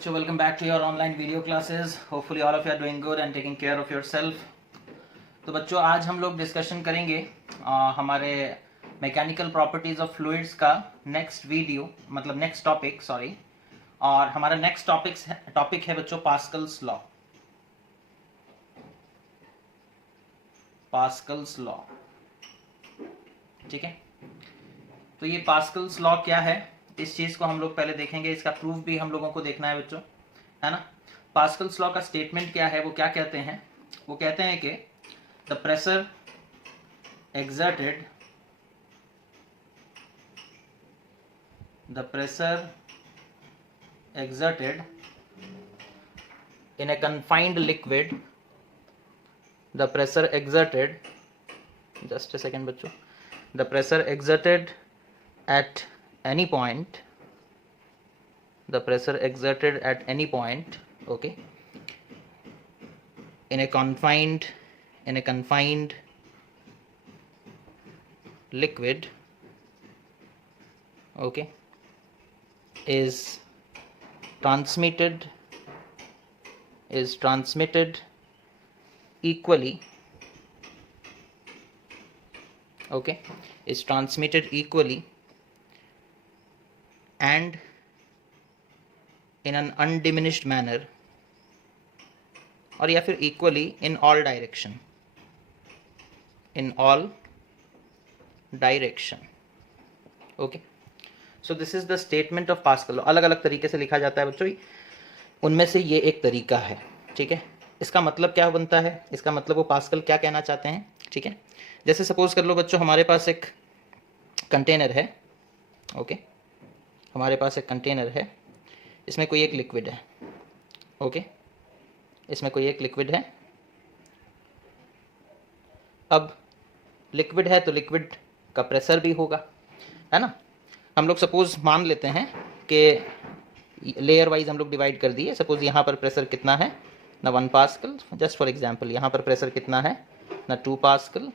बच्चों, welcome back to your online video classes. Hopefully all of you are doing good and taking care of yourself. तो बच्चों, आज हम लोग discussion करेंगे हमारे मैकेनिकल प्रॉपर्टीज ऑफ फ्लूइड्स का नेक्स्ट वीडियो, मतलब नेक्स्ट टॉपिक, सॉरी। और हमारा नेक्स्ट टॉपिक है बच्चों पास्कल्स लॉ। पास्कल्स लॉ, ठीक है। तो ये पास्कल्स लॉ क्या है, इस चीज को हम लोग पहले देखेंगे। इसका प्रूफ भी हम लोगों को देखना है बच्चों, है ना। पास्कल्स लॉ का स्टेटमेंट क्या है, वो क्या कहते हैं? वो कहते हैं कि the pressure exerted in a confined liquid, the pressure exerted, just a second बच्चों, the pressure exerted at any point, okay, in a confined liquid, okay, is transmitted equally, okay, is transmitted equally and in an undiminished manner, और या फिर equally in all direction, okay. So this is the statement of Pascal law. अलग अलग तरीके से लिखा जाता है बच्चों, उनमें से ये एक तरीका है, ठीक है। इसका मतलब क्या बनता है? इसका मतलब वो पास्कल क्या कहना चाहते हैं, ठीक है। जैसे सपोज कर लो बच्चों, हमारे पास एक कंटेनर है, ओके, हमारे पास एक कंटेनर है, इसमें कोई एक लिक्विड है, ओके, इसमें कोई एक लिक्विड है। अब लिक्विड है तो लिक्विड का प्रेशर भी होगा, है ना। हम लोग सपोज मान लेते हैं कि लेयर वाइज हम लोग डिवाइड कर दिए। सपोज यहाँ पर प्रेशर कितना है ना 1 पास्कल, जस्ट फॉर एग्जांपल। यहाँ पर प्रेशर कितना है ना 2 पास्कल,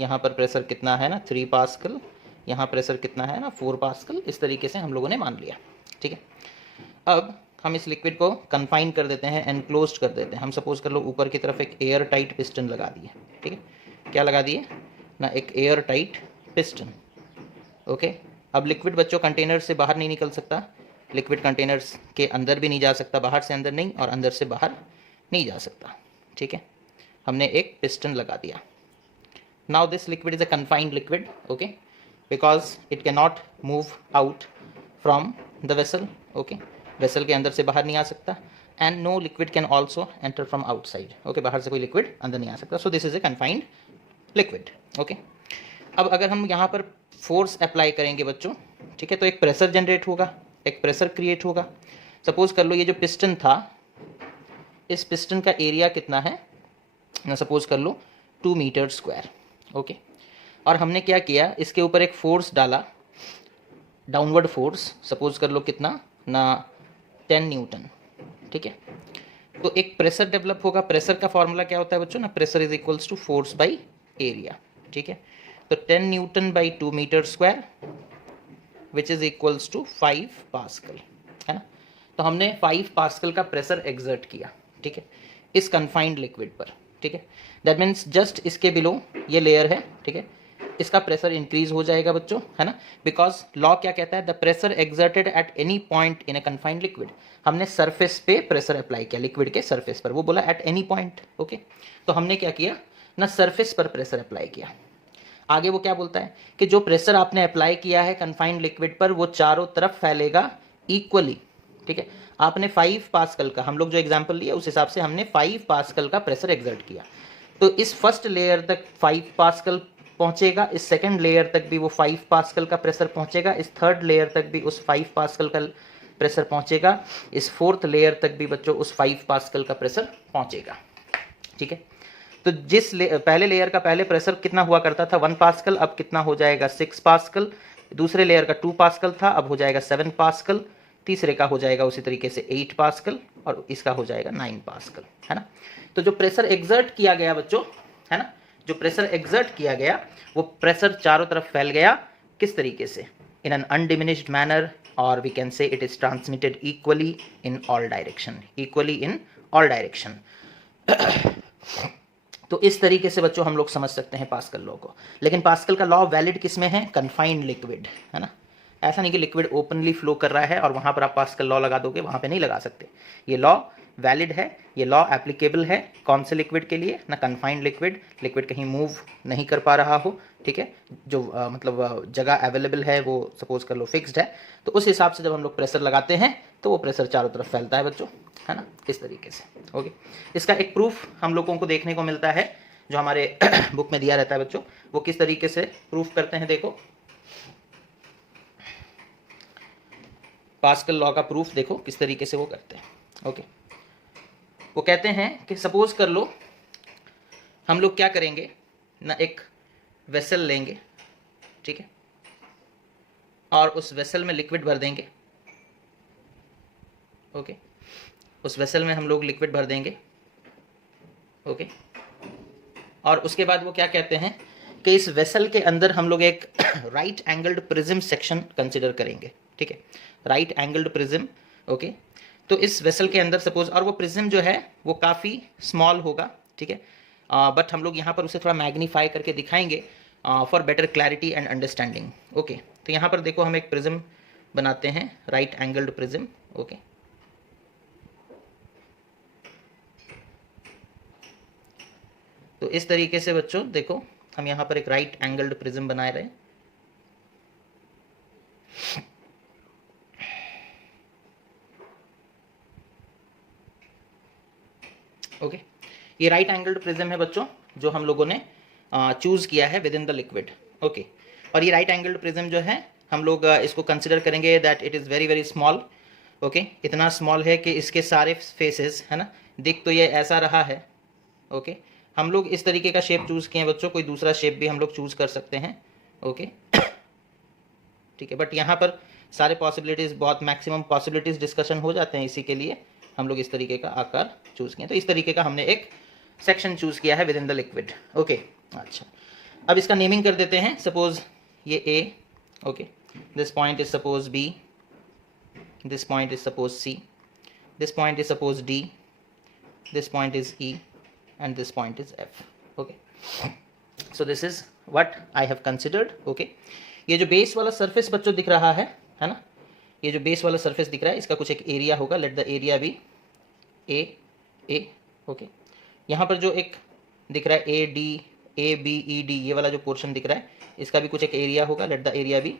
यहाँ पर प्रेशर कितना है ना 3 पास्कल, यहाँ प्रेशर कितना है ना 4 पास्कल। इस तरीके से हम लोगों ने मान लिया, ठीक है। अब हम इस लिक्विड को कन्फाइन कर देते हैं, एनक्लोज्ड कर देते हैं। हम सपोज कर लो ऊपर की तरफ एक एयर टाइट पिस्टन लगा दिए, ठीक है। क्या लगा दिए ना? एक एयर टाइट पिस्टन, ओके। अब लिक्विड बच्चों कंटेनर से बाहर नहीं निकल सकता, लिक्विड कंटेनर्स के अंदर भी नहीं जा सकता, बाहर से अंदर नहीं और अंदर से बाहर नहीं जा सकता, ठीक है। हमने एक पिस्टन लगा दिया। Now this liquid is a confined liquid, okay, because it can not move out from the vessel, okay. Vessel के अंदर से बाहर नहीं आ सकता, and no liquid can also enter from outside, okay. बाहर से कोई लिक्विड अंदर नहीं आ सकता। So this is a confined liquid, okay. अब अगर हम यहाँ पर फोर्स अप्लाई करेंगे बच्चों, ठीक है, तो एक प्रेशर जनरेट होगा, एक प्रेशर क्रिएट होगा। सपोज कर लो ये जो पिस्टन था, इस पिस्टन का एरिया कितना है ना, सपोज कर लो 2 मीटर स्क्वायर, ओके। और हमने क्या किया, इसके ऊपर एक फोर्स डाला, डाउनवर्ड फोर्स, सपोज कर लो कितना ना 10 न्यूटन, ठीक है। तो एक प्रेशर डेवलप होगा। प्रेशर का फॉर्मूला क्या होता है बच्चों ना? Pressure is equals to force by area, ठीक है। तो 10 newton by 2 metre square which is equals to 5 pascal, है ना। तो हमने 5 पास्कल का प्रेशर एग्जर्ट किया, ठीक है, इस कन्फाइंड लिक्विड पर, ठीक है। दैट मीन्स जस्ट इसके बिलो ये लेयर है, ठीक है, इसका प्रेशर इंक्रीज हो जाएगा बच्चों, है ना। बिकॉज लॉ क्या कहता है? The pressure exerted at any point in a confined liquid. हमने सरफेस पे प्रेशर अप्लाई किया, लिक्विड के सरफेस पर, वो बोला एट एनी पॉइंट, ओके। तो हमने क्या किया ना, सरफेस पर प्रेशर अप्लाई किया। आगे वो क्या बोलता है कि जो प्रेशर आपने अप्लाई किया है कन्फाइंड लिक्विड पर, वो चारों तरफ फैलेगा इक्वली, ठीक है। आपने 5 पास्कल का, हम लोग जो एग्जांपल लिया उस हिसाब से हमने 5 पास्कल का प्रेशर एग्जर्ट किया। तो इस फर्स्ट लेयर तक 5 पास्कल पहुंचेगा, इस सेकंड लेयर तक भी वो 5 पास्कल का प्रेशर पहुंचेगा, इस थर्ड लेयर तक भी उस 5 पास्कल का प्रेशर पहुंचेगा, इस फोर्थ लेयर तक भी बच्चों उस 5 पास्कल का प्रेशर पहुंचेगा, ठीक है। तो जिस पहले लेयर का पहले प्रेशर कितना हुआ करता था 1 पास्कल, अब कितना हो जाएगा 6 पास्कल। दूसरे लेयर का 2 पास्कल था, अब हो जाएगा 7 पास्कल। तीसरे का हो जाएगा उसी तरीके से 8 पास्कल और इसका हो जाएगा 9 पास्कल, है ना। तो जो प्रेशर एग्जर्ट किया गया बच्चों, है ना, जो प्रेशर एग्जर्ट किया गया वो प्रेशर चारों तरफ फैल गया। किस तरीके से? in an undiminished manner, or we can say it is transmitted equally in all direction. तो इस तरीके से बच्चों हम लोग समझ सकते हैं पास्कल लॉ को। लेकिन पास्कल का लॉ वैलिड किस में है? कन्फाइंड लिक्विड, है ना। ऐसा नहीं कि लिक्विड ओपनली फ्लो कर रहा है और वहाँ पर आप पास्कल लॉ लगा दोगे, वहाँ पे नहीं लगा सकते। ये लॉ वैलिड है, ये लॉ एप्लीकेबल है कौन से लिक्विड के लिए? ना कन्फाइंड लिक्विड, लिक्विड कहीं मूव नहीं कर पा रहा हो, ठीक है, जो मतलब जगह अवेलेबल है वो सपोज कर लो फिक्स्ड है, तो उस हिसाब से जब हम लोग प्रेशर लगाते हैं तो वो प्रेशर चारों तरफ फैलता है बच्चों, है ना, इस तरीके से। ओके, इसका एक प्रूफ हम लोगों को देखने को मिलता है जो हमारे बुक में दिया रहता है बच्चों। वो किस तरीके से प्रूफ करते हैं देखो, पास्कल लॉ का प्रूफ देखो किस तरीके से वो करते हैं। ओके, वो कहते हैं कि सपोज कर लो हम लोग क्या करेंगे ना, एक वेसल लेंगे, ठीक है, और उस वेसल में लिक्विड भर देंगे। ओके, उस वेसल में हम लोग लिक्विड भर देंगे। ओके, और उसके बाद वो क्या कहते हैं कि इस वेसल के अंदर हम लोग एक right angled prism section consider करेंगे, ठीक है, राइट एंगल्ड प्रिज्म। ओके, तो इस वेसल के अंदर सपोज, और वो प्रिज्म जो है वो काफ़ी स्मॉल होगा, ठीक है, बट हम लोग यहाँ पर उसे थोड़ा मैग्नीफाई करके दिखाएंगे for better clarity and understanding. Okay, तो यहाँ पर देखो हम एक प्रिज्म बनाते हैं, राइट एंगल्ड प्रिज्म। ओके, तो इस तरीके से बच्चों देखो हम यहाँ पर एक राइट एंगल्ड प्रिज्म बना रहे हैं। ओके, ये राइट एंगल्ड प्रिज्म है बच्चों जो हम लोगों ने चूज किया है within the liquid. Okay, और ये राइट एंगल्ड प्रिज्म जो है हम लोग इसको कंसिडर करेंगे that it is very very small. Okay, इतना स्मॉल है कि इसके सारे फेसेस, है ना, दिख तो ये ऐसा रहा है। ओके, हम लोग इस तरीके का शेप चूज़ किए हैं बच्चों, कोई दूसरा शेप भी हम लोग चूज़ कर सकते हैं। ओके, ठीक है, बट यहाँ पर सारे पॉसिबिलिटीज़, बहुत मैक्सिमम पॉसिबिलिटीज़ डिस्कशन हो जाते हैं, इसी के लिए हम लोग इस तरीके का आकार चूज़ किए। तो इस तरीके का हमने एक सेक्शन चूज़ किया है within the liquid. Okay, अच्छा, अब इसका नेमिंग कर देते हैं। सपोज ये A, okay, this point is suppose B, this point is suppose C, this point is suppose D, this point is E, and this point is F. Okay, so this is what I have considered. Okay, ये जो base वाला surface बच्चों दिख रहा है ना, ये जो बेस वाला सरफेस दिख रहा है इसका कुछ एक एरिया होगा, let the area be A. Okay, यहाँ पर जो एक दिख रहा है A D, A B E D, ये वाला जो पोर्शन दिख रहा है इसका भी कुछ एक एरिया होगा, लेट द एरिया बी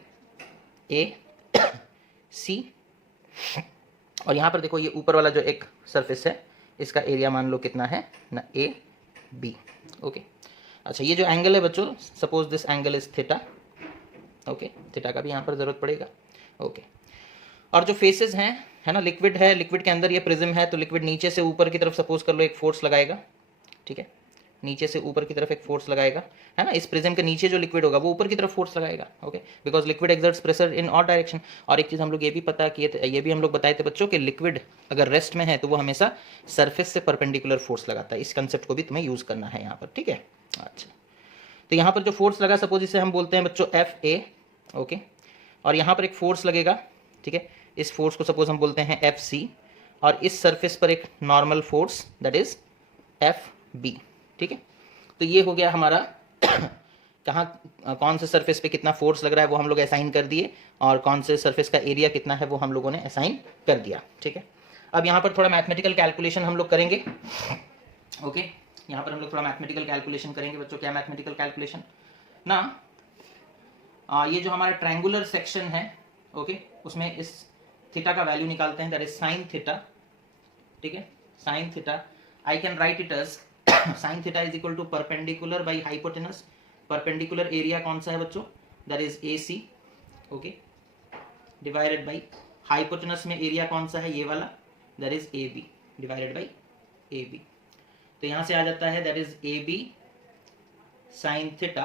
ए सी। और यहाँ पर देखो ये ऊपर वाला जो एक सरफेस है इसका एरिया मान लो कितना है ना, ए बी। ओके, अच्छा, ये जो एंगल है बच्चों, suppose this angle is theta. Okay, theta का भी यहाँ पर ज़रूरत पड़ेगा। ओके, और जो फेसेस हैं, है ना, लिक्विड है, लिक्विड के अंदर ये प्रिज्म है, तो लिक्विड नीचे से ऊपर की तरफ सपोज कर लो एक फोर्स लगाएगा, ठीक है, नीचे से ऊपर की तरफ एक फोर्स लगाएगा, है ना, इस प्रिज्म के नीचे जो लिक्विड होगा वो ऊपर की तरफ फोर्स लगाएगा। Okay, because liquid exerts pressure in all direction. और एक चीज़ हम लोग ये भी पता किए थे, ये भी हम लोग बताए थे बच्चों कि लिक्विड अगर रेस्ट में है तो वो हमेशा सरफेस से परपेंडिकुलर फोर्स लगाता है। इस कंसेप्ट को भी तुम्हें यूज़ करना है यहाँ पर, ठीक है। अच्छा, तो यहाँ पर जो फोर्स लगा सपोज इसे हम बोलते हैं बच्चों एफ ए। ओके, और यहाँ पर एक फोर्स लगेगा, ठीक है, इस फोर्स को सपोज हम बोलते हैं एफ सी, और इस सरफेस पर एक normal force that is F B, ठीक है। तो ये हो गया हमारा कहाँ कौन से सरफेस पे कितना फोर्स लग रहा है वो हम लोग असाइन कर दिए, और कौन से सरफेस का एरिया कितना है वो हम लोगों ने असाइन कर दिया, ठीक है। अब यहाँ पर थोड़ा मैथमेटिकल कैलकुलेशन हम लोग करेंगे। ओके, यहाँ पर हम लोग थोड़ा मैथमेटिकल कैलकुलेशन करेंगे बच्चों। क्या मैथमेटिकल कैलकुलेशन ना, ये जो हमारा ट्रायंगुलर सेक्शन है, ओके, उसमें इस थीटा का वैल्यू निकालते हैं, दैट इज साइन थीटा, ठीक है, sine theta. I can write it as sine theta is equal to perpendicular by hypotenuse. Perpendicular area कौन सा है बच्चों, that is A C, okay, divided by hypotenuse में एरिया कौन सा है, ये वाला, that is A B, divided by A B. तो यहाँ से आ जाता है that is A B sine theta,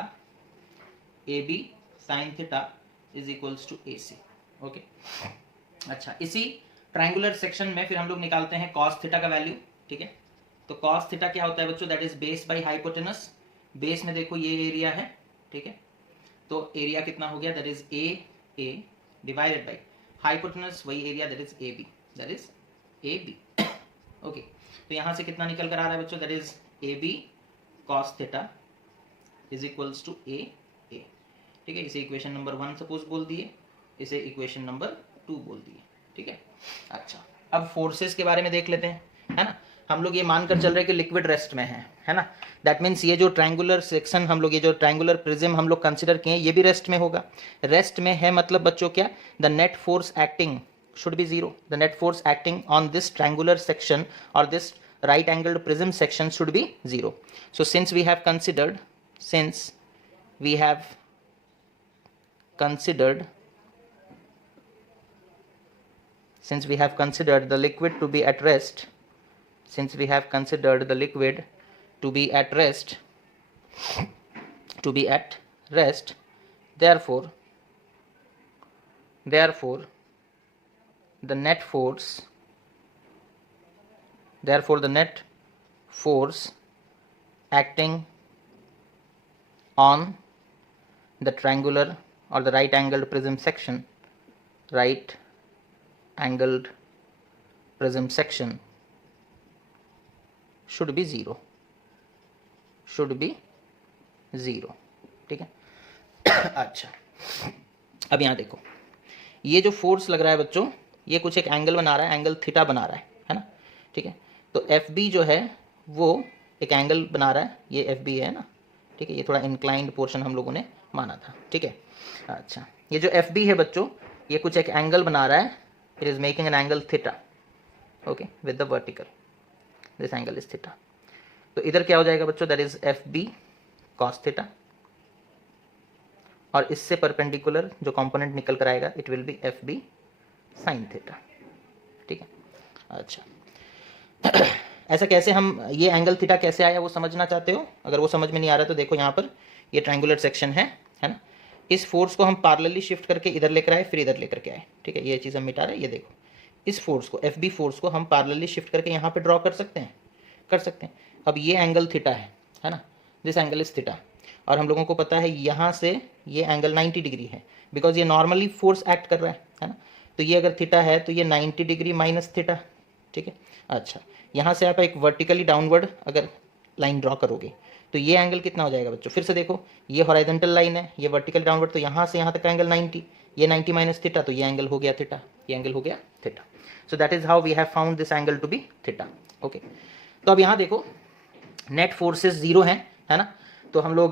A B sine theta is equals to A C. Okay, अच्छा, इसी ट्रायंगुलर सेक्शन में फिर हम लोग निकालते हैं कॉस थीटा का वैल्यू, ठीक है। तो कॉस थीटा क्या होता है बच्चों, that is base by hypotenuse. Base में देखो ये एरिया है, ठीक है, तो एरिया कितना हो गया, that is A divided by hypotenuse, वही area that is A B. Okay, तो यहाँ से कितना निकल कर आ रहा है बच्चों, that is A B cos theta is equals to A. ठीक है, इसे इक्वेशन नंबर 1 सपोज बोल दिए, इसे इक्वेशन नंबर 2 बोल दिए। ठीक है, अच्छा अब फोर्सेस के बारे में देख लेते हैं, है ना। हम लोग ये मानकर चल रहे हैं कि लिक्विड रेस्ट में है ना। दैट मीन्स ये जो ट्रायंगुलर सेक्शन हम लोग, ये जो ट्रायंगुलर प्रिज्म हम लोग कंसिडर किए, ये भी रेस्ट में होगा। रेस्ट में है मतलब बच्चों क्या, the net force acting should be 0. The net force acting on this triangular section or this right angled prism section should be 0. So since we have considered the liquid to be at rest, therefore the net force acting on the triangular or the right angled prism section should be 0, ठीक है। अच्छा अब यहाँ देखो, ये जो force लग रहा है बच्चों, ये कुछ एक एंगल बना रहा है, एंगल थीटा बना रहा है ना। ठीक है, तो एफ बी जो है वो एक एंगल बना रहा है, ये एफ बी है ना। ठीक है, ये थोड़ा इंक्लाइंड पोर्शन हम लोगों ने माना था। ठीक है, अच्छा ये जो एफ बी है बच्चों, ये कुछ एक एंगल बना रहा है, it is making an angle theta, okay, with the vertical, this angle is theta. तो इधर क्या हो जाएगा बच्चों, that is F B cos theta, और इससे परपेंडिकुलर जो कंपोनेंट निकल कर आएगा it will be F B sine theta. ठीक है, अच्छा ऐसा कैसे हम, ये एंगल थीटा कैसे आया वो समझना चाहते हो? अगर वो समझ में नहीं आ रहा तो देखो यहाँ पर ये ट्रायंगुलर सेक्शन है ना। इस फोर्स को हम पैरेलली शिफ्ट करके इधर लेकर आए, फिर इधर लेकर के आए। ठीक है, ये चीज़ हम मिटा रहे हैं। ये देखो, इस फोर्स को, एफ बी फोर्स को हम पैरेलली शिफ्ट करके यहाँ पे ड्रॉ कर सकते हैं। अब ये एंगल थीटा है ना, दिस एंगल इज थीटा, और हम लोगों को पता है यहाँ से ये एंगल 90 डिग्री है, बिकॉज ये नॉर्मली फोर्स एक्ट कर रहा है ना। तो ये अगर थीटा है तो ये 90 डिग्री माइनस थीटा। ठीक है, अच्छा यहाँ से आप एक वर्टिकली डाउनवर्ड अगर लाइन ड्रॉ करोगे तो ये एंगल कितना हो जाएगा बच्चों, फिर से देखो, ये हॉरिजॉन्टल लाइन है, ये वर्टिकल डाउनवर्ड, तो यहाँ से यहाँ तक का एंगल 90, ये 90 माइनस थीटा, तो ये एंगल हो गया थीटा, ये एंगल हो गया theta. So that is how we have found this angle to be theta. Okay, तो अब यहाँ देखो नेट फोर्सेस 0 हैं, है ना। तो हम लोग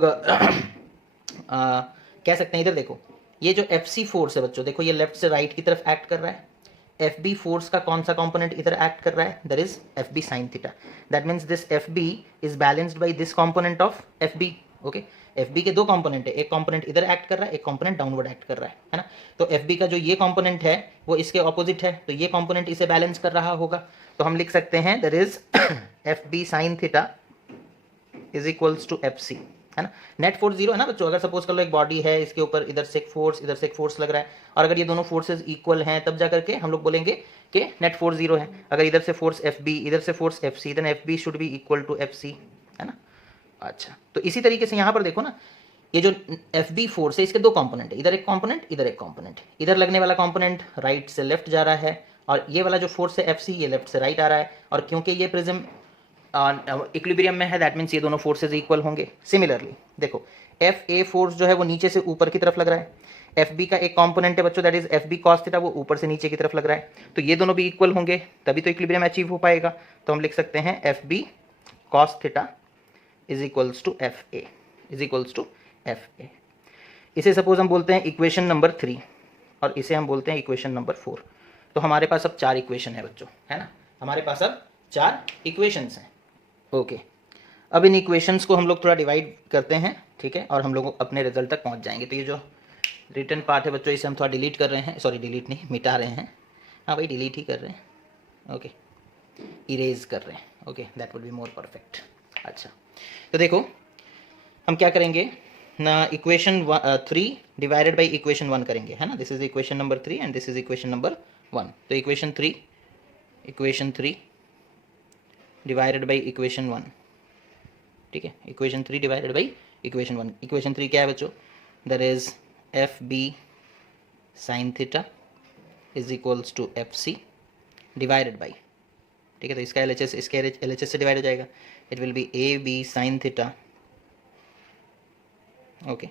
कह सकते हैं, इधर देखो ये जो एफ सी फोर्स है बच्चों, देखो ये लेफ्ट से राइट की तरफ एक्ट कर रहा है। एफ बी फोर्स का कौन सा कंपोनेंट इधर एक्ट कर रहा है, that is F B sine theta. That means this F B is balanced by this component of F B. Okay, F B के दो कंपोनेंट है, एक कंपोनेंट इधर एक्ट कर रहा है, एक कंपोनेंट डाउनवर्ड एक्ट कर रहा है ना। तो एफ बी का जो ये कंपोनेंट है वो इसके ऑपोजिट है, तो ये कंपोनेंट इसे बैलेंस कर रहा होगा। तो हम लिख सकते हैं that is F B sine theta is equals to F C, है ना। नेट फोर्स 0 है ना बच्चों। अगर सपोज कर लो एक बॉडी है, इसके ऊपर इधर से एक फोर्स, इधर से एक फोर्स लग रहा है, और अगर ये दोनों फोर्सेज इक्वल हैं तब जा करके हम लोग बोलेंगे कि नेट फोर्स 0 है। अगर इधर से फोर्स एफ बी, इधर से force F C, then F B should be equal to F C, है ना। अच्छा, तो इसी तरीके से यहाँ पर देखो ना, ये जो एफ बी फोर्स है इसके दो कंपोनेंट है, इधर एक कंपोनेंट, इधर एक कंपोनेंट। इधर लगने वाला कंपोनेंट राइट से लेफ्ट जा रहा है, और ये वाला जो फोर्स है एफ सी, ये लेफ्ट से राइट आ रहा है। और क्योंकि ये प्रिज्म इक्विलिब्रियम में है, दैट मीन्स ये दोनों फोर्सेज इक्वल होंगे। सिमिलरली देखो, एफ ए फोर्स जो है वो नीचे से ऊपर की तरफ लग रहा है, एफ बी का एक कंपोनेंट है बच्चों that is F B cos theta, वो ऊपर से नीचे की तरफ लग रहा है। तो ये दोनों भी इक्वल होंगे तभी तो इक्विलिब्रियम अचीव हो पाएगा। तो हम लिख सकते हैं F B cos theta is equals to F A, is equals to F A. इसे सपोज हम बोलते हैं इक्वेशन नंबर 3, और इसे हम बोलते हैं इक्वेशन नंबर 4। तो हमारे पास अब 4 इक्वेशन है बच्चों, है ना। हमारे पास अब 4 इक्वेशंस हैं। ओके, अब इन इक्वेशंस को हम लोग थोड़ा डिवाइड करते हैं, ठीक है, और हम लोग अपने रिजल्ट तक पहुंच जाएंगे। तो ये जो रिटन पार्ट है बच्चों, इसे हम थोड़ा डिलीट कर रहे हैं, सॉरी डिलीट नहीं, मिटा रहे हैं। हाँ भाई, डिलीट ही कर रहे हैं। ओके, इरेज कर रहे हैं। Okay, that would be more perfect. अच्छा, तो देखो हम क्या करेंगे ना, इक्वेशन 3 डिवाइडेड बाई इक्वेशन 1 करेंगे, है ना। This is equation number 3 and this is equation number 1। तो इक्वेशन 3 डिवाइडेड बाई इक्वेशन 1, ठीक है। Equation 3 divided by equation 1। Equation 3 क्या है बच्चों, that is F B sine theta is equals to F C divided by, ठीक है, तो इसका LHS इसके LHS से डिवाइड हो जाएगा, it will be A B sine theta, okay,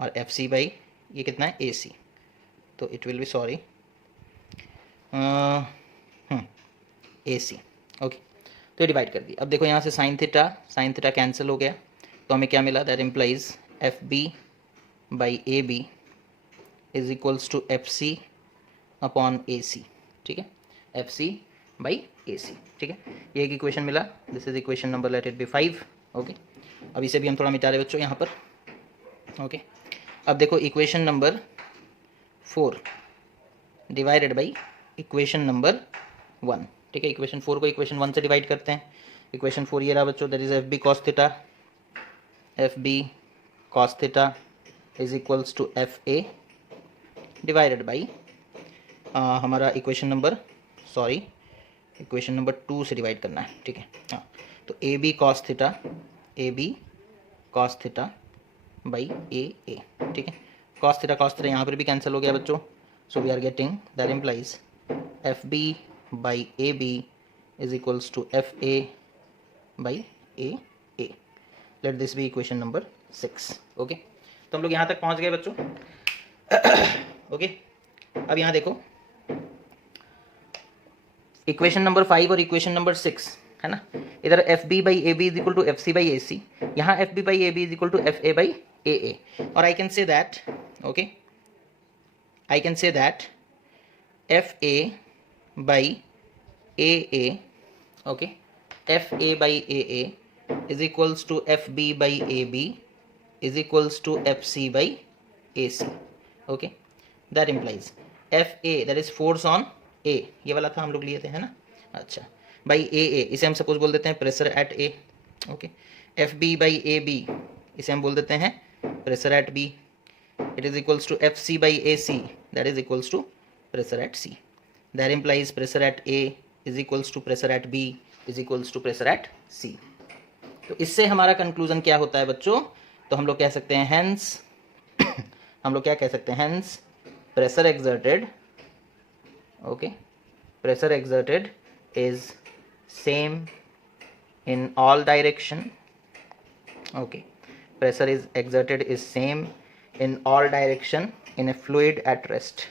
और एफ सी बाई ये कितना है ए सी, तो it will be sorry A C, okay, तो ये डिवाइड कर दी। अब देखो यहाँ से साइन थीटा कैंसिल हो गया, तो हमें क्या मिला, that implies F B by A B is equals to F C upon A C, ठीक है, F C by A C, ठीक है, ये एक इक्वेशन मिला, this is equation number, let it be 5, okay. अब इसे भी हम थोड़ा मिटा रहे बच्चों यहाँ पर, ओके। अब देखो equation number 4 divided by equation number 1, ठीक है, इक्वेशन 4 को इक्वेशन 1 से डिवाइड करते हैं। इक्वेशन 4 ये रहा बच्चों, that is F B cos theta is equals to F A divided by हमारा इक्वेशन नंबर 2 से डिवाइड करना है, ठीक है, हाँ, तो A B cos theta by A, ठीक है, कॉस थीटा यहाँ पर भी कैंसिल हो गया बच्चों, so we are getting that implies F B by A B is equals to F A by A, let this be equation number 6, okay. तो हम लोग यहाँ तक पहुँच गए बच्चों, ओके। अब यहाँ देखो इक्वेशन नंबर 5 और इक्वेशन नंबर 6 है ना, इधर F B by A B is equal to F C by A C, यहाँ F B by A B is equal to F A by A, और I can say that, okay, I can say that F A by A, okay, F A by A is equals to F B by A B is equals to F C by A C, okay, that implies F A that is force on ए, ये वाला था हम लोग लिए थे, है ना, अच्छा, बाई ए, इसे हम सपोज बोल देते हैं pressure at A, okay, F B by A B इसे हम बोल देते हैं pressure at B, it is equals to F C by A C that is equals to pressure at C, that implies pressure at A is equals to pressure at B is equals to pressure at C. तो इससे हमारा conclusion क्या होता है बच्चों, तो हम लोग कह सकते हैं हेंस हम लोग क्या कह सकते हैं, hence pressure exerted, okay, pressure exerted is same in all direction, okay, pressure is exerted is same in all direction in a fluid at rest,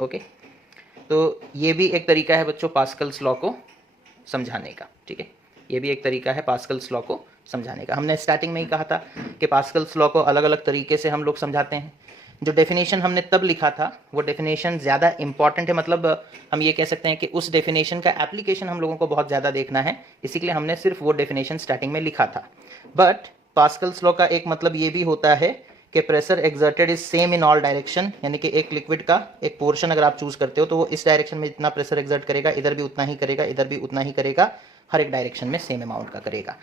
okay। तो ये भी एक तरीका है बच्चों पास्कल्स लॉ को समझाने का, ठीक है, ये भी एक तरीका है पास्कल्स लॉ को समझाने का। हमने स्टार्टिंग में ही कहा था कि पास्कल्स लॉ को अलग अलग तरीके से हम लोग समझाते हैं। जो डेफिनेशन हमने तब लिखा था वो डेफिनेशन ज़्यादा इंपॉर्टेंट है, मतलब हम ये कह सकते हैं कि उस डेफिनेशन का एप्लीकेशन हम लोगों को बहुत ज़्यादा देखना है, इसीलिए हमने सिर्फ वो डेफिनेशन स्टार्टिंग में लिखा था। बट पास्कल्स लॉ का एक मतलब ये भी होता है कि pressure exerted is same in all direction, यानी कि एक लिक्विड का एक पोर्शन अगर आप चूज करते हो तो वो इस डायरेक्शन में जितना प्रेशर एक्सर्ट करेगा इधर भी उतना ही करेगा, इधर भी उतना ही करेगा, हर एक डायरेक्शन में सेम अमाउंट का करेगा।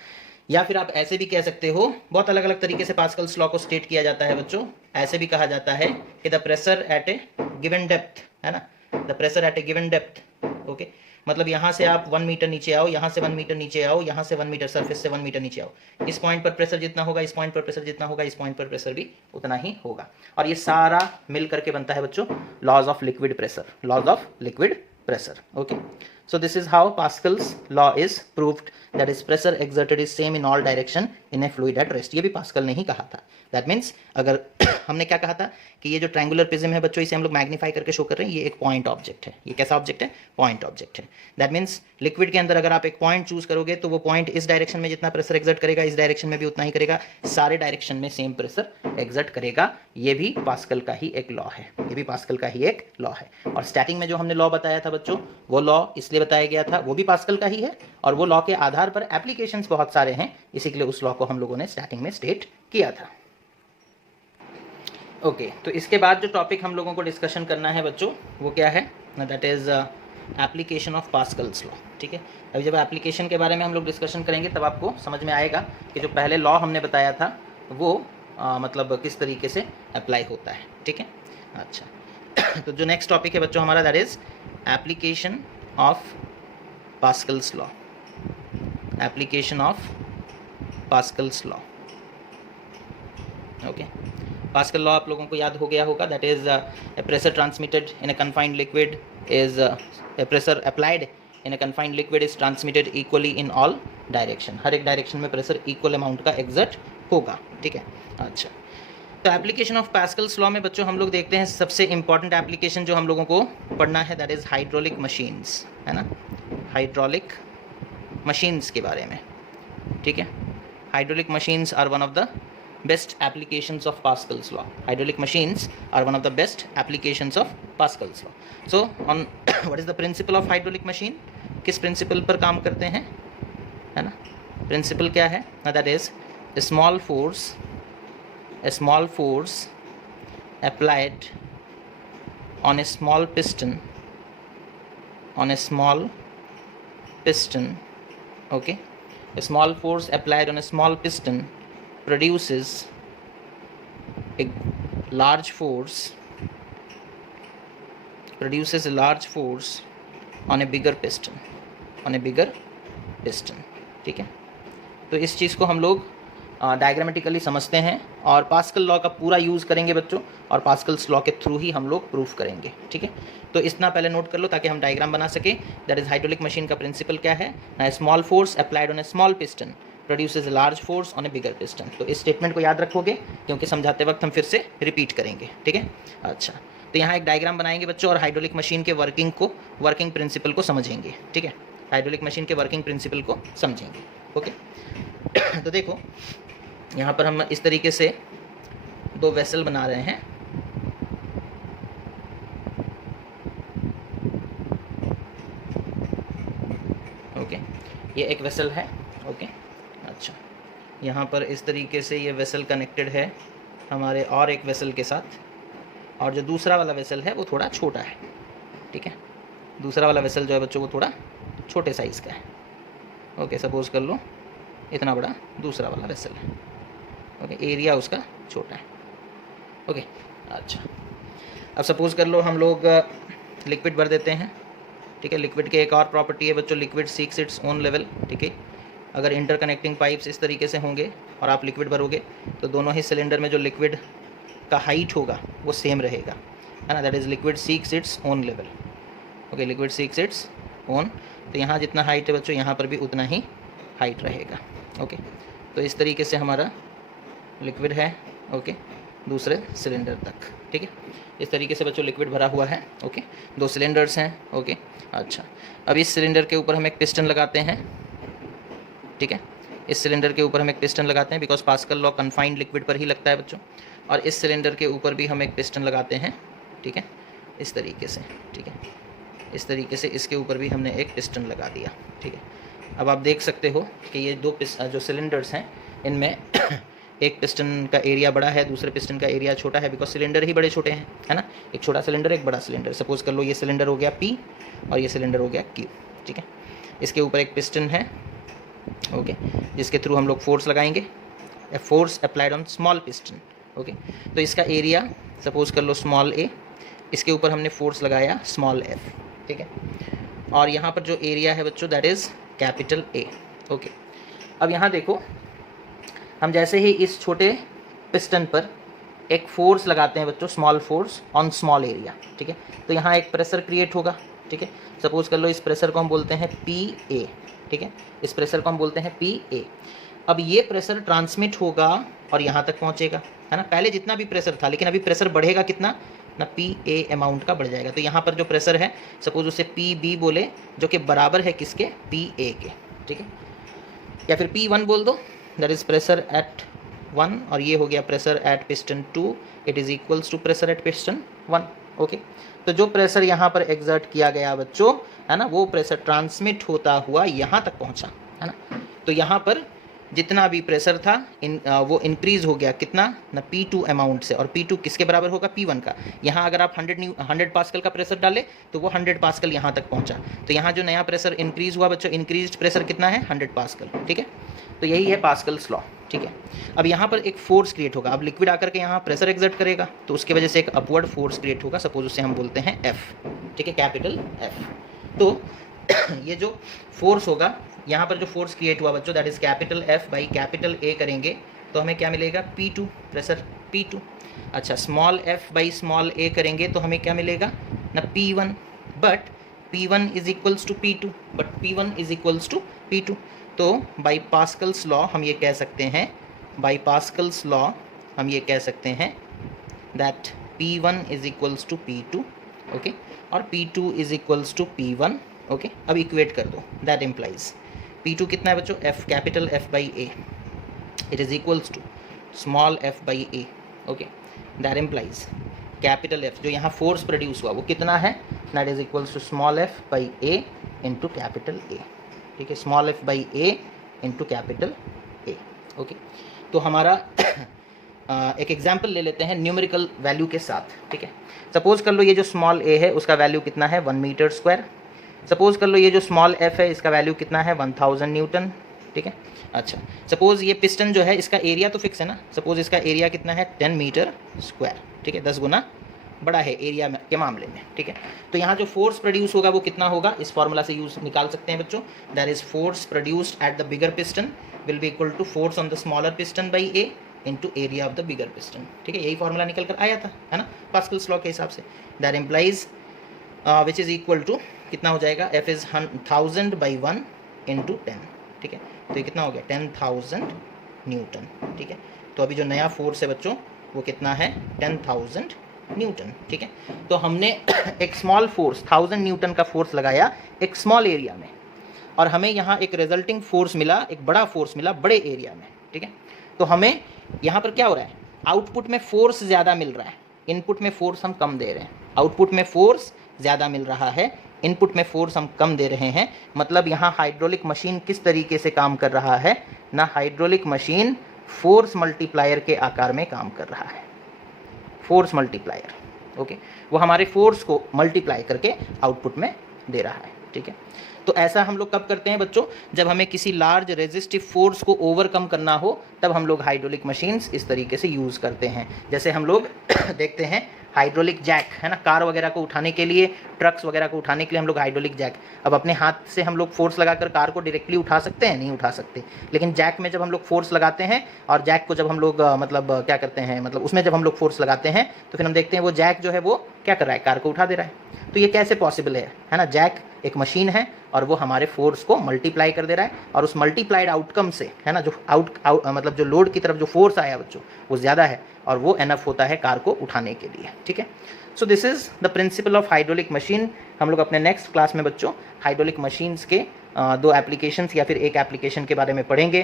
या फिर आप ऐसे भी कह सकते हो, बहुत अलग अलग तरीके से पास्कल्स लॉ को स्टेट किया जाता है बच्चों। ऐसे भी कहा जाता है कि the pressure at A given depth, है ना, the pressure at A given depth, okay, मतलब यहाँ से आप 1 मीटर नीचे आओ, यहाँ से 1 मीटर नीचे आओ, यहाँ से 1 मीटर सरफेस से 1 मीटर नीचे आओ, इस पॉइंट पर प्रेशर जितना होगा, इस पॉइंट पर प्रेशर जितना होगा, इस पॉइंट पर प्रेशर भी उतना ही होगा। और ये सारा मिल करके बनता है बच्चों laws of liquid pressure, okay. So this is how Pascal's law is proved, that is pressure exerted is same in all direction in a fluid at rest। ये भी पास्कल ने ही कहा था। That means अगर हमने क्या कहा था कि ये जो ट्रायंगुलर प्रिज्म है बच्चों, इसे हम लोग मैग्नीफाई करके शो कर रहे हैं, ये एक पॉइंट ऑब्जेक्ट है। ये कैसा ऑब्जेक्ट है? पॉइंट ऑब्जेक्ट है। दैट मीन्स लिक्विड के अंदर अगर आप एक पॉइंट चूज करोगे तो वो पॉइंट इस डायरेक्शन में जितना प्रेशर एक्सर्ट करेगा, इस डायरेक्शन में भी उतना ही करेगा, सारे डायरेक्शन में सेम प्रेशर एक्सर्ट करेगा। ये भी पास्कल का ही एक लॉ है, ये भी पास्कल का ही एक लॉ है। और स्टार्टिंग में जो हमने लॉ बताया था बच्चों, वो लॉ इसलिए बताया गया था, वो भी पास्कल का ही है, और वो लॉ के आधार पर एप्लीकेशंस बहुत सारे हैं, इसी के लिए उस लॉ को हम लोगों ने स्टार्टिंग में स्टेट किया था। ओके, तो इसके बाद जो टॉपिक हम लोगों को डिस्कशन करना है बच्चों, वो क्या है? That is application of Pascal's law. ठीक है, अभी जब एप्लीकेशन के बारे में हम लोग डिस्कशन करेंगे तब आपको समझ में आएगा कि जो पहले लॉ हमने बताया था वो मतलब किस तरीके से अप्लाई होता है। ठीक है, अच्छा तो जो नेक्स्ट टॉपिक है बच्चों हमारा, that is application of Pascal's law. Application of Pascal's law. Okay, Pascal law आप लोगों को याद हो गया होगा, that is a pressure transmitted in a confined liquid is a pressure applied in a confined liquid is transmitted equally in all direction, हर एक direction में प्रेशर इक्वल अमाउंट का एग्जर्ट होगा, ठीक है। अच्छा, तो एप्लीकेशन ऑफ पास्कल्स लॉ में बच्चों हम लोग देखते हैं सबसे इंपॉर्टेंट एप्लीकेशन जो हम लोगों को पढ़ना है दैट इज़ हाइड्रोलिक मशीन्स, है ना, हाइड्रोलिक मशीन्स के बारे में, ठीक है। Hydraulic machines are one of the best applications of Pascal's law, hydraulic machines are one of the best applications of Pascal's law. So on what is the principle of hydraulic machine, किस principle पर काम करते हैं, है ना, principle क्या है, that is a small force applied on a small piston, okay, a small force applied on a small piston produces a large force on a bigger piston, ठीक है। तो इस चीज़ को हम लोग डायग्रामेटिकली समझते हैं और पास्कल लॉ का पूरा यूज़ करेंगे बच्चों, और पास्कल्स लॉ के थ्रू ही हम लोग प्रूफ करेंगे, ठीक है। तो इतना पहले नोट कर लो ताकि हम डायग्राम बना सके। दैट इज हाइड्रोलिक मशीन का प्रिंसिपल क्या है, small force applied on A small piston produces a large force on A bigger piston. तो इस स्टेटमेंट को याद रखोगे क्योंकि समझाते वक्त हम फिर से रिपीट करेंगे, ठीक है। अच्छा, तो यहाँ एक डायग्राम बनाएंगे बच्चों और हाइड्रोलिक मशीन के वर्किंग प्रिंसिपल को समझेंगे, ठीक है। हाइड्रोलिक मशीन के वर्किंग प्रिंसिपल को समझेंगे, ओके। तो देखो यहाँ पर हम इस तरीके से दो वेसल बना रहे हैं, ओके, ये एक वेसल है, ओके। अच्छा, यहाँ पर इस तरीके से ये वेसल कनेक्टेड है हमारे और एक वेसल के साथ, और जो दूसरा वाला वेसल है वो थोड़ा छोटा है, ठीक है। दूसरा वाला वेसल जो है बच्चों वो थोड़ा छोटे साइज़ का है, ओके। सपोज़ कर लो इतना बड़ा दूसरा वाला वेसल है, ओके, एरिया उसका छोटा है, ओके। अच्छा, अब सपोज़ कर लो हम लोग लिक्विड भर देते हैं, ठीक है। लिक्विड के एक और प्रॉपर्टी है बच्चों, liquid seeks its own level, ठीक है। अगर इंटरकनेक्टिंग पाइप्स इस तरीके से होंगे और आप लिक्विड भरोगे तो दोनों ही सिलेंडर में जो लिक्विड का हाइट होगा वो सेम रहेगा, है ना, that is liquid seeks its own level, okay. Liquid seeks its own, तो यहाँ जितना हाइट है बच्चों यहाँ पर भी उतना ही हाइट रहेगा, ओके। तो इस तरीके से हमारा लिक्विड है, ओके, दूसरे सिलेंडर तक, ठीक है। इस तरीके से बच्चों लिक्विड भरा हुआ है, ओके। दो सिलेंडर्स हैं, ओके। अच्छा, अब इस सिलेंडर के ऊपर हम एक पिस्टन लगाते हैं, ठीक है। इस सिलेंडर के ऊपर हम एक पिस्टन लगाते हैं because pascal law confined liquid पर ही लगता है बच्चों, और इस सिलेंडर के ऊपर भी हम एक पिस्टन लगाते हैं, ठीक है, इस तरीके से, ठीक है। इस तरीके से इसके ऊपर भी हमने एक पिस्टन लगा दिया, ठीक है। अब आप देख सकते हो कि ये दो जो सिलेंडर्स हैं इनमें एक पिस्टन का एरिया बड़ा है, दूसरे पिस्टन का एरिया छोटा है बिकॉज सिलेंडर ही बड़े छोटे हैं, है ना। एक छोटा सिलेंडर एक बड़ा सिलेंडर, सपोज कर लो ये सिलेंडर हो गया P और ये सिलेंडर हो गया Q, ठीक है। इसके ऊपर एक पिस्टन है, ओके, जिसके थ्रू हम लोग फोर्स लगाएंगे, a force applied on small piston, okay. तो इसका एरिया सपोज कर लो स्मॉल a, इसके ऊपर हमने फोर्स लगाया स्मॉल f, ठीक है। और यहाँ पर जो एरिया है बच्चों that is capital A, okay. अब यहाँ देखो, हम जैसे ही इस छोटे पिस्टन पर एक फोर्स लगाते हैं बच्चों, small force on small area, ठीक है, तो यहाँ एक प्रेशर क्रिएट होगा, ठीक है। सपोज कर लो इस प्रेशर को हम बोलते हैं PA, ठीक है, इस प्रेशर को हम बोलते हैं PA। अब ये प्रेशर ट्रांसमिट होगा और यहाँ तक पहुँचेगा, है ना। पहले जितना भी प्रेशर था, लेकिन अभी प्रेशर बढ़ेगा कितना ना, PA अमाउंट का बढ़ जाएगा। तो यहाँ पर जो प्रेशर है सपोज उसे PB बोले, जो कि बराबर है किसके, PA के, ठीक है, या फिर P1 बोल दो, दैट इज़ प्रेशर एट 1, और ये हो गया pressure at piston 2, it is equals to pressure at piston 1, okay. तो जो प्रेशर यहाँ पर एग्जर्ट किया गया बच्चों, है ना, वो प्रेशर ट्रांसमिट होता हुआ यहाँ तक पहुँचा, है ना। तो यहाँ पर जितना भी प्रेशर था वो इंक्रीज़ हो गया कितना ना, P2 अमाउंट से, और P2 किसके बराबर होगा, P1 का। यहाँ अगर आप 100 पास्कल का प्रेशर डाले तो वो 100 पास्कल यहाँ तक पहुँचा। तो यहाँ जो नया प्रेशर इंक्रीज़ हुआ बच्चों, इंक्रीज्ड प्रेशर कितना है, 100 पास्कल, ठीक है। तो यही है पास्कल्स लॉ, ठीक है। अब यहाँ पर एक फोर्स क्रिएट होगा, अब लिक्विड आकर के यहाँ प्रेशर एक्सर्ट करेगा तो उसकी वजह से एक अपवर्ड फोर्स क्रिएट होगा, सपोज उसे हम बोलते हैं F, ठीक है, कैपिटल F। तो ये जो फोर्स होगा, यहाँ पर जो फोर्स क्रिएट हुआ बच्चों that is capital F by capital A करेंगे तो हमें क्या मिलेगा, P2 प्रेशर P2। अच्छा, small f by small a करेंगे तो हमें क्या मिलेगा ना, P1, but P1 is equals to P2, but P1 is equals to P2। तो बाई पास्कल्स लॉ हम ये कह सकते हैं, बाई पास्कल्स लॉ हम ये कह सकते हैं that P1 is equals to P2, okay, और P2 is equals to P1, okay. अब इक्वेट कर दो, दैट इम्प्लाइज P2 कितना है बच्चों, F capital F by A, it is equals to small f by A, okay. That implies capital F जो यहाँ force produce हुआ वो कितना है, that is equals to small f by A into capital A, ठीक है, small f by A into capital A, okay. तो हमारा एक एग्जाम्पल ले लेते हैं न्यूमेरिकल वैल्यू के साथ, ठीक है। सपोज कर लो ये जो स्मॉल a है उसका वैल्यू कितना है 1 मीटर स्क्वायर। सपोज कर लो ये जो स्मॉल f है इसका वैल्यू कितना है 1000 न्यूटन, ठीक है। अच्छा, सपोज ये पिस्टन जो है इसका एरिया तो फिक्स है ना, सपोज इसका एरिया कितना है 10 मीटर स्क्वायर, ठीक है, 10 गुना बड़ा है एरिया के मामले में, ठीक है। तो यहाँ जो फोर्स प्रोड्यूस होगा वो कितना होगा, इस फॉर्मूला से यूज निकाल सकते हैं बच्चों, that is force produced at the bigger piston will be equal to force on the smaller piston by A into area of the bigger piston, ठीक है। यही फॉर्मूला निकल कर आया था, है ना, पास्कल्स लॉ के हिसाब से। That implies which is equal to कितना हो जाएगा, F इज़ 1000 बाई 1 इंटू 10, ठीक है। तो ये कितना हो गया 10,000 न्यूटन, ठीक है। तो अभी जो नया फोर्स है बच्चों वो कितना है 10,000 न्यूटन, ठीक है। तो हमने एक स्मॉल फोर्स 1000 न्यूटन का फोर्स लगाया एक स्मॉल एरिया में, और हमें यहाँ एक रिजल्टिंग फोर्स मिला, एक बड़ा फोर्स मिला बड़े एरिया में, ठीक है। तो हमें यहाँ पर क्या हो रहा है, आउटपुट में फोर्स ज़्यादा मिल रहा है, इनपुट में फोर्स हम कम दे रहे हैं। आउटपुट में फोर्स ज़्यादा मिल रहा है, इनपुट में फोर्स हम कम दे रहे हैं। मतलब यहाँ हाइड्रोलिक मशीन किस तरीके से काम कर रहा है ना, हाइड्रोलिक मशीन फोर्स मल्टीप्लायर के आकार में काम कर रहा है, फोर्स मल्टीप्लायर, ओके। वो हमारे फोर्स को मल्टीप्लाई करके आउटपुट में दे रहा है, ठीक है। तो ऐसा हम लोग कब करते हैं बच्चों, जब हमें किसी लार्ज रेजिस्टिव फोर्स को ओवरकम करना हो, तब हम लोग हाइड्रोलिक मशीन्स इस तरीके से यूज़ करते हैं। जैसे हम लोग देखते हैं हाइड्रोलिक जैक, है ना, कार वगैरह को उठाने के लिए, ट्रक्स वगैरह को उठाने के लिए हम लोग हाइड्रोलिक जैक, अब अपने हाथ से हम लोग फोर्स लगाकर कार को डायरेक्टली उठा सकते हैं, नहीं उठा सकते। लेकिन जैक में जब हम लोग फोर्स लगाते हैं, और जैक को जब हम लोग मतलब क्या करते हैं, मतलब उसमें जब हम लोग फोर्स लगाते हैं तो फिर हम देखते हैं वो जैक जो है वो क्या कर रहा है, कार को उठा दे रहा है। तो ये कैसे पॉसिबल है ना, जैक एक मशीन है और वो हमारे फोर्स को मल्टीप्लाई कर दे रहा है, और उस मल्टीप्लाइड आउटकम से, है ना, जो मतलब जो लोड की तरफ जो फोर्स आया बच्चों वो ज़्यादा है, और वो एनफ होता है कार को उठाने के लिए, ठीक है। So this is the principle of hydraulic machine. हम लोग अपने नेक्स्ट क्लास में बच्चों हाइड्रोलिक मशीन्स के 2 एप्लीकेशंस या फिर एक एप्लीकेशन के बारे में पढ़ेंगे,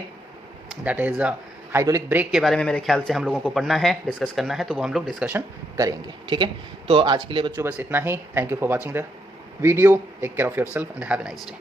दैट इज़ हाइड्रोलिक ब्रेक के बारे में मेरे ख्याल से हम लोगों को पढ़ना है, डिस्कस करना है, तो वो हम लोग डिस्कशन करेंगे, ठीक है। तो आज के लिए बच्चों बस इतना ही। Thank you for watching the video. Take care of yourself and have a nice day.